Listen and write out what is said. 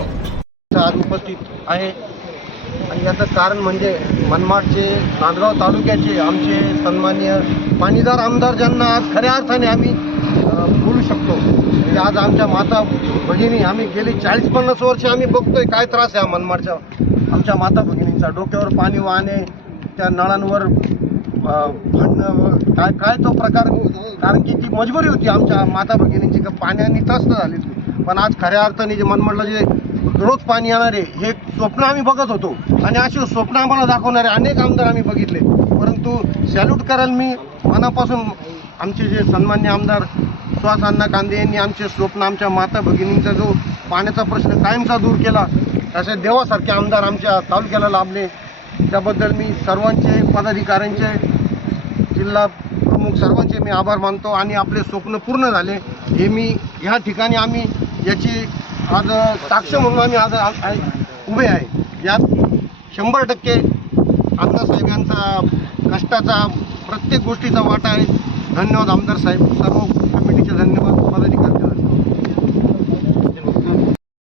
आज उपस्थित आहे आणि याचं कारण म्हणजे मनमाडचे नांदगाव तालुक्याचे आमचे सन्माननीय पाणीदार आमदार ज्यांना आज खऱ्या अर्थाने आम्ही बोलू शकतो की आज आमच्या माता भगिनी आम्ही गेली 40-50 वर्ष आम्ही बघतोय काय त्रास आहे मनमाडच्या आमच्या माता भगिनींचा, डोक्यावर पाणी वाहणे, त्या नळांवर भांडणं, काय तो प्रकार, कारण की ती मजबुरी होती आमच्या माता भगिनींची का पाण्याने त्रस्त झाली. पण आज खऱ्या अर्थाने जे मनमाडला जे रोज पाणी येणारे हे स्वप्न आम्ही बघत होतो आणि अशी स्वप्न आम्हाला दाखवणारे अनेक आमदार आम्ही बघितले, परंतु सॅल्यूट करायला मी मनापासून आमचे जे सन्मान्य आमदार सुहास अण्णा कांदे यांनी आमचे स्वप्न आमच्या माता भगिनींचा जो पाण्याचा प्रश्न कायमचा दूर केला, असे देवासारखे आमदार आमच्या तालुक्याला लाभले. त्याबद्दल मी सर्वांचे पदाधिकाऱ्यांचे, जिल्हा प्रमुख सर्वांचे मी आभार मानतो आणि आपले स्वप्न पूर्ण झाले हे मी ह्या ठिकाणी आम्ही याची आज साक्ष म्हणून आम्ही आज उभे आहे. यात 100% अण्णासाहेब यांचा कष्टाचा प्रत्येक गोष्टीचा वाटा आहे. धन्यवाद आमदार साहेब, सर्व कमिटीचे धन्यवाद, पदाधिकारी.